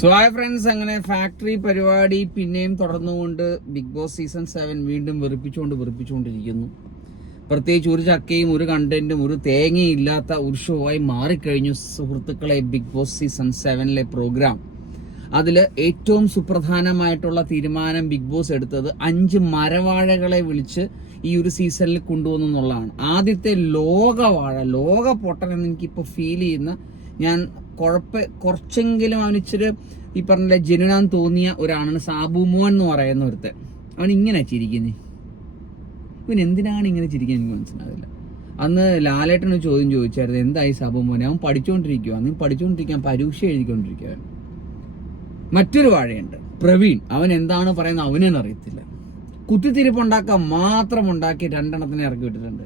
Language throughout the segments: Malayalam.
സോ ഹായ് ഫ്രണ്ട്സ് അങ്ങനെ ഫാക്ടറി പരിപാടി പിന്നെയും തുടർന്നുകൊണ്ട് ബിഗ് ബോസ് സീസൺ സെവൻ വീണ്ടും വെറുപ്പിച്ചുകൊണ്ട് വെറുപ്പിച്ചുകൊണ്ടിരിക്കുന്നു. പ്രത്യേകിച്ച് ഒരു ചക്കയും ഒരു കണ്ടന്റും ഒരു തേങ്ങയും ഇല്ലാത്ത ഒരു ഷോ ആയി മാറിക്കഴിഞ്ഞു സുഹൃത്തുക്കളെ ബിഗ് ബോസ് സീസൺ സെവനിലെ പ്രോഗ്രാം അതിൽ ഏറ്റവും സുപ്രധാനമായിട്ടുള്ള തീരുമാനം ബിഗ് ബോസ് എടുത്തത് അഞ്ച് മരവാഴകളെ വിളിച്ച് ഈ ഒരു സീസണിൽ കൊണ്ടുവന്നു എന്നുള്ളതാണ്. ആദ്യത്തെ ലോകവാഴ ലോക പൊട്ടൻ എന്ന് എനിക്കിപ്പോൾ ഫീൽ ചെയ്യുന്ന ഞാൻ കുഴപ്പ കുറച്ചെങ്കിലും അവൻ ഇച്ചിരി ഈ പറഞ്ഞ ജനുനാന്ന് തോന്നിയ ഒരാളാണ് സാബു മോൻ എന്ന് പറയുന്ന ഒരുത്തൻ. അവൻ ഇങ്ങനെ ചിരിക്കുന്നേ. ഇവൻ എന്തിനാണ് ഇങ്ങനെ ചിരിക്കാൻ എനിക്ക് മനസ്സിലാവില്ല അന്ന് ലാലേട്ടൻ ഒരു ചോദ്യം ചോദിച്ചായിരുന്നു എന്തായി സാബു മോനെ? അവൻ പഠിച്ചുകൊണ്ടിരിക്കുക അന്ന് പഠിച്ചുകൊണ്ടിരിക്കാൻ പരീക്ഷ എഴുതിക്കൊണ്ടിരിക്കുക മറ്റൊരു വാഴയുണ്ട്. പ്രവീൺ. അവൻ എന്താണ് പറയുന്നത് അവനെന്ന് അറിയത്തില്ല. കുത്തിത്തിരിപ്പുണ്ടാക്കാൻ മാത്രം ഉണ്ടാക്കി രണ്ടെണ്ണത്തിനെ ഇറക്കി വിട്ടിട്ടുണ്ട്.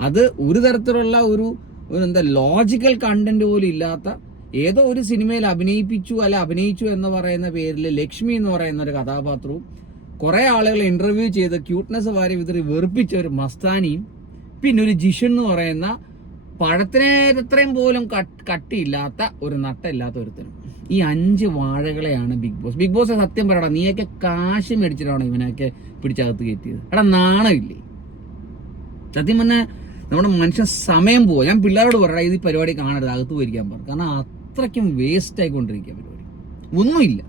അത് ഒരു തരത്തിലുള്ള ഒരു എന്താ ലോജിക്കൽ കണ്ടന്റ് പോലും ഇല്ലാത്ത ഏതോ ഒരു സിനിമയിൽ അഭിനയിപ്പിച്ചു അല്ല അഭിനയിച്ചു എന്ന് പറയുന്ന പേരിൽ ലക്ഷ്മി എന്ന് പറയുന്ന ഒരു കഥാപാത്രവും കുറേ ആളുകൾ ഇന്റർവ്യൂ ചെയ്ത് ക്യൂട്ട്നെസ് വാരി വിതറി വെറുപ്പിച്ച ഒരു മസ്താനിയും പിന്നെ ഒരു ജിഷൻ എന്ന് പറയുന്ന പഴത്തിനെ അത്രയും പോലും കട്ടിയില്ലാത്ത ഒരു നട്ടില്ലാത്ത ഒരുത്തനും. ഈ അഞ്ച് വാഴകളെയാണ് ബിഗ് ബോസ് ബിഗ് ബോസ് സത്യം പറയടാ നീയൊക്കെ കാശ് മേടിച്ചിട്ടാണ് ഇവനൊക്കെ പിടിച്ചകത്ത് കയറ്റിയത്? എടാ നാണമില്ലേ? സത്യം പറഞ്ഞാൽ നമ്മുടെ മനുഷ്യൻ സമയം പോവുക ഞാൻ പിള്ളേരോട് പറയടാ ഇത് പരിപാടി കാണരുത് അകത്ത് പോയിരിക്കാൻ പറഞ്ഞു കാരണം അത്രയ്ക്കും വേസ്റ്റ് ആയിക്കൊണ്ടിരിക്കുക പരിപാടി. ഒന്നുമില്ല.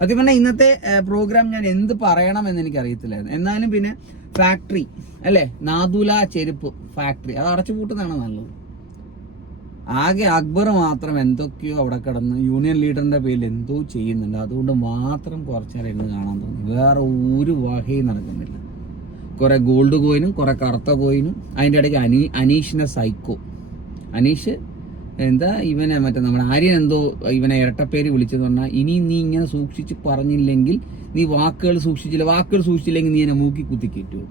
സത്യം പറഞ്ഞാൽ ഇന്നത്തെ പ്രോഗ്രാം ഞാൻ എന്ത് പറയണം എന്ന് എനിക്ക് അറിയത്തില്ലായിരുന്നു എന്നാലും പിന്നെ ഫാക്ടറി അല്ലേ? നാദുല ചെരുപ്പ് ഫാക്ടറി അത് അടച്ചു പൂട്ടുന്നതാണ് നല്ലത്. ആകെ അക്ബർ മാത്രം എന്തൊക്കെയോ അവിടെ കിടന്ന് യൂണിയൻ ലീഡറിന്റെ പേരിൽ എന്തോ ചെയ്യുന്നുണ്ട്. അതുകൊണ്ട് മാത്രം കുറച്ചേരം ഇരുന്ന് കാണാൻ തോന്നി. വേറെ ഒരു വകയും നടക്കുന്നില്ല. കുറെ ഗോൾഡ് കോയിനും കുറെ കറുത്ത കോയിനും അതിന്റെ ഇടയ്ക്ക് അനീ അനീഷിനെ സൈക്കോ അനീഷ് എന്താ ഇവനെ മറ്റേ നമ്മുടെ ആര്യൻ എന്തോ ഇവനെ ഇരട്ടപ്പേര് വിളിച്ചെന്ന് പറഞ്ഞാൽ ഇനി നീ ഇങ്ങനെ സൂക്ഷിച്ച് പറഞ്ഞില്ലെങ്കിൽ നീ വാക്കുകൾ സൂക്ഷിച്ചില്ല വാക്കുകൾ സൂക്ഷിച്ചില്ലെങ്കിൽ നീ എന്നെ മൂക്കി കുത്തി കയറ്റും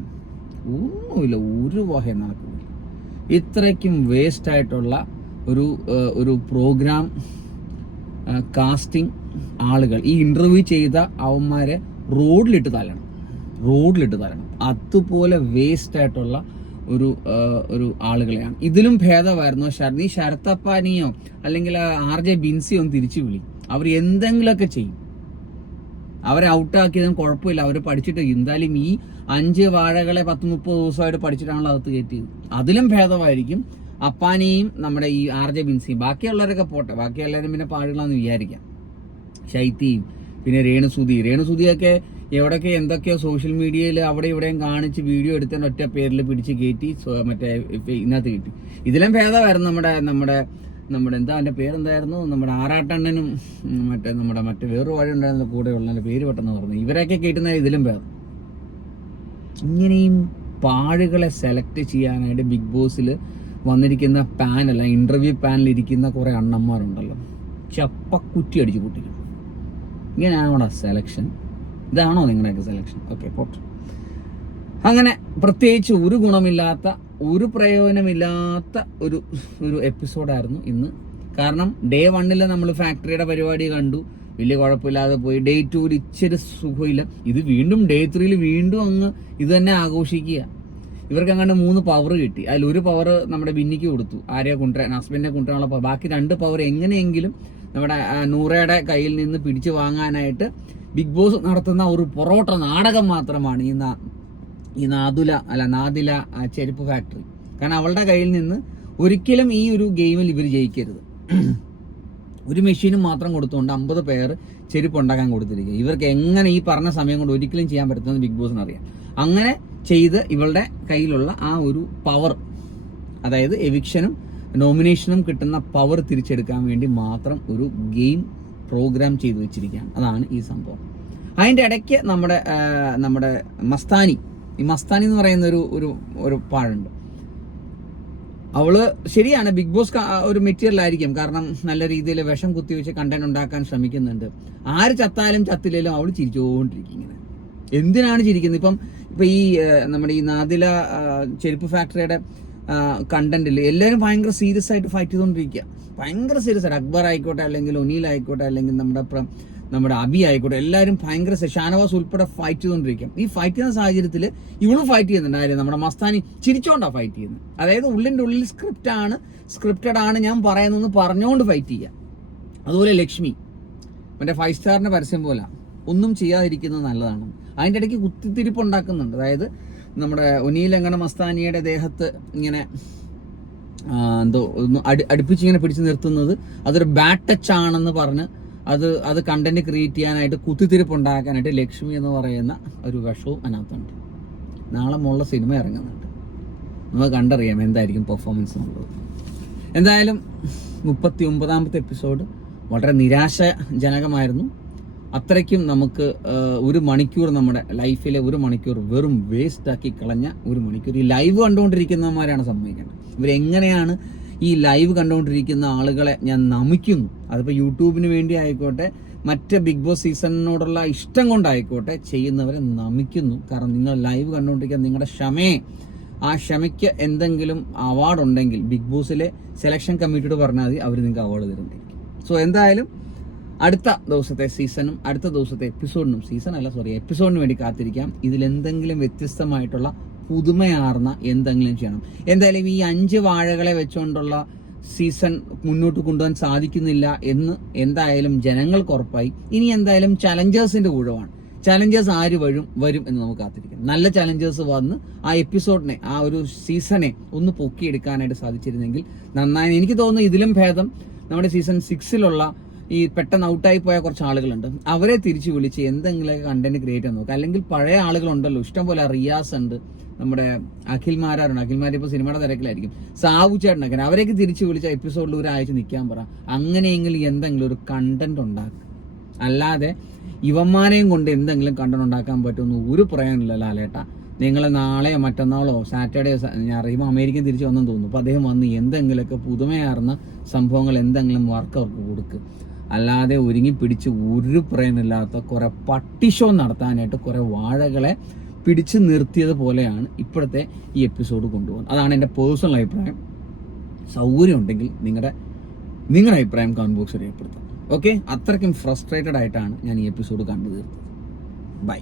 ഒന്നുമില്ല ഒരു വഹ നടക്കുന്നില്ല. ഇത്രയ്ക്കും വേസ്റ്റ് ആയിട്ടുള്ള ഒരു ഒരു പ്രോഗ്രാം കാസ്റ്റിംഗ് ആളുകൾ. ഈ ഇന്റർവ്യൂ ചെയ്ത അവന്മാരെ റോഡിലിട്ട് തല്ലണം. റോഡിലിട്ട് തരണം അതുപോലെ വേസ്റ്റ് ആയിട്ടുള്ള ഒരു ഒരു ആളുകളെയാണ്. ഇതിലും ഭേദമായിരുന്നു. ശരത് ഈ ശരത്തപ്പാനിയോ അല്ലെങ്കിൽ ആർ ജെ ബിൻസിയോ ഒന്ന് തിരിച്ചു വിളി. അവർ എന്തെങ്കിലുമൊക്കെ ചെയ്യും. അവരെ ഔട്ടാക്കിയതും കുഴപ്പമില്ല. അവർ പഠിച്ചിട്ട് എന്തായാലും ഈ അഞ്ച് വാഴകളെ പത്ത് മുപ്പത് ദിവസമായിട്ട് പഠിച്ചിട്ടാണല്ലോ അകത്ത് കയറ്റിയത്. അതിലും ഭേദമായിരിക്കും അപ്പാനെയും നമ്മുടെ ഈ ആർ ജെ ബിൻസിയും. ബാക്കിയുള്ളവരൊക്കെ പോട്ടെ. ബാക്കിയെല്ലാവരും പിന്നെ പാടുകളാന്ന് വിചാരിക്കാം. ശൈത്യയും പിന്നെ രേണുസുതി. രേണുസുതിയൊക്കെ എവിടെയൊക്കെ എന്തൊക്കെയോ സോഷ്യൽ മീഡിയയിൽ അവിടെ ഇവിടെയും കാണിച്ച് വീഡിയോ എടുത്തതിന്റെ ഒറ്റ പേരിൽ പിടിച്ച് കയറ്റി മറ്റേ ഇതിനകത്ത് കിട്ടി. ഇതിലും ഭേദമായിരുന്നു നമ്മുടെ നമ്മുടെ നമ്മുടെ എന്താ അവന്റെ പേരെന്തായിരുന്നു? നമ്മുടെ ആറാട്ടണ്ണനും മറ്റേ നമ്മുടെ മറ്റേ വേറൊരു വഴി ഉണ്ടായിരുന്ന കൂടെ ഉള്ള പേര് പെട്ടെന്ന് പറഞ്ഞു ഇവരൊക്കെ കേട്ടുന്ന ഇതിലും ഭേദം. ഇങ്ങനെയും പാഴുകളെ സെലക്ട് ചെയ്യാനായിട്ട് ബിഗ് ബോസിൽ വന്നിരിക്കുന്ന പാനൽ ഇന്റർവ്യൂ പാനൽ ഇരിക്കുന്ന കുറേ അണ്ണന്മാരുണ്ടല്ലോ. ചപ്പക്കുറ്റി അടിച്ചു പൊട്ടിക്കണം ഇങ്ങനെയാണ് അവിടെ സെലക്ഷൻ ഇതാണോ നിങ്ങളുടെയൊക്കെ സെലക്ഷൻ ഓക്കെ പോട്ടെ. അങ്ങനെ പ്രത്യേകിച്ച് ഒരു ഗുണമില്ലാത്ത ഒരു പ്രയോജനമില്ലാത്ത ഒരു ഒരു എപ്പിസോഡായിരുന്നു ഇന്ന്. കാരണം ഡേ വണ്ണിൽ നമ്മൾ ഫാക്ടറിയുടെ പരിപാടി കണ്ടു. വലിയ കുഴപ്പമില്ലാതെ പോയി. ഡേ ടൂവിൽ ഇച്ചിരി സുഖമില്ല. ഇത് വീണ്ടും ഡേ ത്രീയിൽ വീണ്ടും അങ്ങ് ഇത് തന്നെ ആഘോഷിക്കുക. ഇവർക്ക് അങ്ങാണ്ട് മൂന്ന് പവർ കിട്ടി. അതിൽ ഒരു പവർ നമ്മുടെ ബിന്നിക്ക് കൊടുത്തു. ആരെയെ കൊണ്ടുവരാൻ ഹസ്ബൻഡിനെ കൊണ്ടുവരാനുള്ള power. ബാക്കി രണ്ട് പവർ എങ്ങനെയെങ്കിലും നമ്മുടെ നൂറയുടെ കയ്യിൽ നിന്ന് പിടിച്ചു വാങ്ങാനായിട്ട് ബിഗ് ബോസ് നടത്തുന്ന ഒരു പൊറോട്ട നാടകം മാത്രമാണ് ഈ ഈ നാദുല അല്ല നാദില ചെരുപ്പ് ഫാക്ടറി കാരണം അവളുടെ കയ്യിൽ നിന്ന് ഒരിക്കലും ഈ ഒരു ഗെയിമിൽ ഇവർ ജയിക്കരുത്. ഒരു മെഷീനും മാത്രം കൊടുത്തുകൊണ്ട് അമ്പത് പേർ ചെരുപ്പ് ഉണ്ടാക്കാൻ കൊടുത്തിരിക്കുക. ഇവർക്ക് എങ്ങനെ ഈ പറഞ്ഞ സമയം കൊണ്ട് ഒരിക്കലും ചെയ്യാൻ പറ്റുന്നത് ബിഗ് ബോസിന് അറിയാം. അങ്ങനെ ചെയ്ത് ഇവളുടെ കയ്യിലുള്ള ആ ഒരു പവർ അതായത് എവിക്ഷനും നോമിനേഷനും കിട്ടുന്ന പവർ തിരിച്ചെടുക്കാൻ വേണ്ടി മാത്രം ഒരു ഗെയിം പ്രോഗ്രാം ചെയ്തു വെച്ചിരിക്കുകയാണ് അതാണ് ഈ സംഭവം. അതിന്റെ ഇടയ്ക്ക് നമ്മുടെ നമ്മുടെ മസ്താനി ഈ മസ്താനി എന്ന് പറയുന്ന ഒരു ഒരു ഒരു പാഴുണ്ട് അവൾ ശരിയാണ് ബിഗ് ബോസ് ഒരു മെറ്റീരിയൽ ആയിരിക്കും. കാരണം നല്ല രീതിയിൽ വിഷം കുത്തിവെച്ച് കണ്ടന്റ് ഉണ്ടാക്കാൻ ശ്രമിക്കുന്നുണ്ട്. ആര് ചത്താലും ചത്തില്ലേലും അവൾ ചിരിച്ചുകൊണ്ടിരിക്കും ഇങ്ങനെ. എന്തിനാണ് ചിരിക്കുന്നത്? ഇപ്പം ഇപ്പൊ ഈ നമ്മുടെ ഈ നാദില ചെരുപ്പ് ഫാക്ടറിയുടെ കണ്ടന്റിൽ എല്ലാവരും ഭയങ്കര സീരിയസ് ആയിട്ട് ഫൈറ്റ് ചെയ്തുകൊണ്ടിരിക്കുക ഭയങ്കര സീരിയസ് ആയിട്ട്. അക്ബർ ആയിക്കോട്ടെ അല്ലെങ്കിൽ ഒനീൽ ആയിക്കോട്ടെ അല്ലെങ്കിൽ നമ്മുടെ നമ്മുടെ അബി ആയിക്കോട്ടെ എല്ലാവരും ഭയങ്കര ഷാനവാസ് ഉൾപ്പെടെ ഫൈറ്റ് ചെയ്തുകൊണ്ടിരിക്കും ഈ ഫൈറ്റ് ചെയ്യുന്ന സാഹചര്യത്തിൽ ഇവളും ഫൈറ്റ് ചെയ്യുന്നുണ്ട്. നമ്മുടെ മസ്താനി ചിരിച്ചോണ്ടാ ഫൈറ്റ് ചെയ്യുന്നത് അതായത് ഉള്ളിന്റെ ഉള്ളിൽ സ്ക്രിപ്റ്റ് ആണ് സ്ക്രിപ്റ്റഡ് ആണ് ഞാൻ പറയുന്നതെന്ന് പറഞ്ഞുകൊണ്ട് ഫൈറ്റ് ചെയ്യുക അതുപോലെ ലക്ഷ്മി. മറ്റേ ഫൈവ് സ്റ്റാറിന്റെ പരസ്യം പോലെ. ഒന്നും ചെയ്യാതിരിക്കുന്നത് നല്ലതാണ്. അതിന്റെ ഇടയ്ക്ക് കുത്തിത്തിരിപ്പ് ഉണ്ടാക്കുന്നുണ്ട്. അതായത് നമ്മുടെ ഒനീൽ എങ്ങണ മസ്താനിയുടെ ദേഹത്ത് ഇങ്ങനെ എന്തോ ഒന്ന് അടി അടുപ്പിച്ച് ഇങ്ങനെ പിടിച്ചു നിർത്തുന്നത് അതൊരു ബാഡ് ടച്ച് ആണെന്ന് പറഞ്ഞ് അത് അത് കണ്ടന്റ് ക്രിയേറ്റ് ചെയ്യാനായിട്ട് കുത്തിത്തിരിപ്പ് ഉണ്ടാക്കാനായിട്ട് ലക്ഷ്മി എന്ന് പറയുന്ന ഒരു വിഷവും അതിനകത്തുണ്ട്. നാളെ മുള്ള സിനിമ ഇറങ്ങുന്നുണ്ട്. നമുക്ക് കണ്ടറിയാം എന്തായിരിക്കും പെർഫോമൻസ് എന്നുള്ളത്. എന്തായാലും മുപ്പത്തി ഒമ്പതാമത്തെ എപ്പിസോഡ് വളരെ നിരാശാജനകമായിരുന്നു. അത്രയ്ക്കും നമുക്ക് ഒരു മണിക്കൂർ നമ്മുടെ ലൈഫിലെ ഒരു മണിക്കൂർ വെറും വേസ്റ്റ് ആക്കി കളഞ്ഞ ഒരു മണിക്കൂർ. ഈ ലൈവ് കണ്ടുകൊണ്ടിരിക്കുന്നവന്മാരാണ് സംഭവിക്കേണ്ടത് ഇവരെങ്ങനെയാണ് ഈ ലൈവ് കണ്ടുകൊണ്ടിരിക്കുന്ന ആളുകളെ ഞാൻ നമിക്കുന്നു? അതിപ്പോൾ യൂട്യൂബിന് വേണ്ടി ആയിക്കോട്ടെ മറ്റ് ബിഗ് ബോസ് സീസണിനോടുള്ള ഇഷ്ടം കൊണ്ടായിക്കോട്ടെ ചെയ്യുന്നവരെ നമിക്കുന്നു. കാരണം നിങ്ങൾ ലൈവ് കണ്ടുകൊണ്ടിരിക്കുന്ന നിങ്ങളുടെ ക്ഷമയെ ആ ക്ഷമയ്ക്ക് എന്തെങ്കിലും അവാർഡ് ഉണ്ടെങ്കിൽ ബിഗ് ബോസിലെ സെലക്ഷൻ കമ്മിറ്റിയോട് പറഞ്ഞാൽ മതി അവർ നിങ്ങൾക്ക് അവാർഡ് തരുന്നുണ്ടായിരിക്കും സോ എന്തായാലും അടുത്ത ദിവസത്തെ സീസണും അടുത്ത ദിവസത്തെ എപ്പിസോഡിനും സീസൺ അല്ല സോറി എപ്പിസോഡിന് വേണ്ടി കാത്തിരിക്കാം. ഇതിൽ എന്തെങ്കിലും വ്യത്യസ്തമായിട്ടുള്ള പുതുമയാർന്ന എന്തെങ്കിലും ചെയ്യണം. എന്തായാലും ഈ അഞ്ച് വാഴകളെ വെച്ചുകൊണ്ടുള്ള സീസൺ മുന്നോട്ട് കൊണ്ടുപോകാൻ സാധിക്കുന്നില്ല എന്ന് എന്തായാലും ജനങ്ങൾക്ക് ഉറപ്പായി. ഇനി എന്തായാലും ചലഞ്ചേഴ്സിന്റെ ഊഴമാണ് ചലഞ്ചേഴ്സ് ആര് വരും വരും എന്ന് നമുക്ക് കാത്തിരിക്കാം. നല്ല ചലഞ്ചേഴ്സ് വന്ന് ആ എപ്പിസോഡിനെ ആ ഒരു സീസണെ ഒന്ന് പൊക്കിയെടുക്കാനായിട്ട് സാധിച്ചിരുന്നെങ്കിൽ നന്നായി. എനിക്ക് തോന്നുന്നു ഇതിലും ഭേദം നമ്മുടെ സീസൺ സിക്സിലുള്ള ഈ പെട്ടെന്ന് ഔട്ടായി പോയ കുറച്ച് ആളുകളുണ്ട്. അവരെ തിരിച്ചു വിളിച്ച് എന്തെങ്കിലും കണ്ടന്റ് ക്രിയേറ്റ് ചെയ്യാൻ നോക്കുക. അല്ലെങ്കിൽ പഴയ ആളുകളുണ്ടല്ലോ. ഇഷ്ടംപോലെ റിയാസ് ഉണ്ട്. നമ്മുടെ അഖിൽ അഖിൽമാർ ഇപ്പോൾ സിനിമയുടെ തിരക്കിലായിരിക്കും. സാവു ചേട്ടനൊക്കെ അവരെയൊക്കെ തിരിച്ചു വിളിച്ച എപ്പിസോഡിൽ ഒരാഴ്ച നിൽക്കാൻ പറ. അങ്ങനെയെങ്കിലും എന്തെങ്കിലും ഒരു കണ്ടന്റ് ഉണ്ടാക്കുക അല്ലാതെ ഇവന്മാരെയും കൊണ്ട് എന്തെങ്കിലും കണ്ടന്റ് ഉണ്ടാക്കാൻ പറ്റുമെന്ന് ഒരു പറയാനില്ല ലാലേട്ട. നിങ്ങൾ നാളെയോ മറ്റന്നാളോ സാറ്റർഡേയോ ഞാൻ അറിയുമ്പോൾ അമേരിക്കൻ തിരിച്ചു വന്നെന്ന് തോന്നുന്നു. അപ്പോൾ അദ്ദേഹം വന്ന് എന്തെങ്കിലുമൊക്കെ പുതുമയാർന്ന സംഭവങ്ങൾ എന്തെങ്കിലും വർക്ക് അവർക്ക് കൊടുക്കുക അല്ലാതെ ഒരുങ്ങി പിടിച്ച് ഒരു പ്രേമില്ലാത്ത കുറെ പട്ടിഷോ നടത്താനായിട്ട് കുറെ വാഴകളെ പിടിച്ചു നിർത്തിയത് പോലെയാണ് ഇപ്പോഴത്തെ ഈ എപ്പിസോഡ് കൊണ്ടുപോകുന്നത്. അതാണ് എന്റെ പേഴ്സണൽ അഭിപ്രായം. സൗകര്യം ഉണ്ടെങ്കിൽ നിങ്ങളുടെ നിങ്ങളുടെ അഭിപ്രായം കമന്റ് ബോക്സിൽ രേഖപ്പെടുത്താം ഓക്കെ അത്രയ്ക്കും ഫ്രസ്ട്രേറ്റഡ് ആയിട്ടാണ് ഞാൻ ഈ എപ്പിസോഡ് കണ്ടു തീർത്തത് ബൈ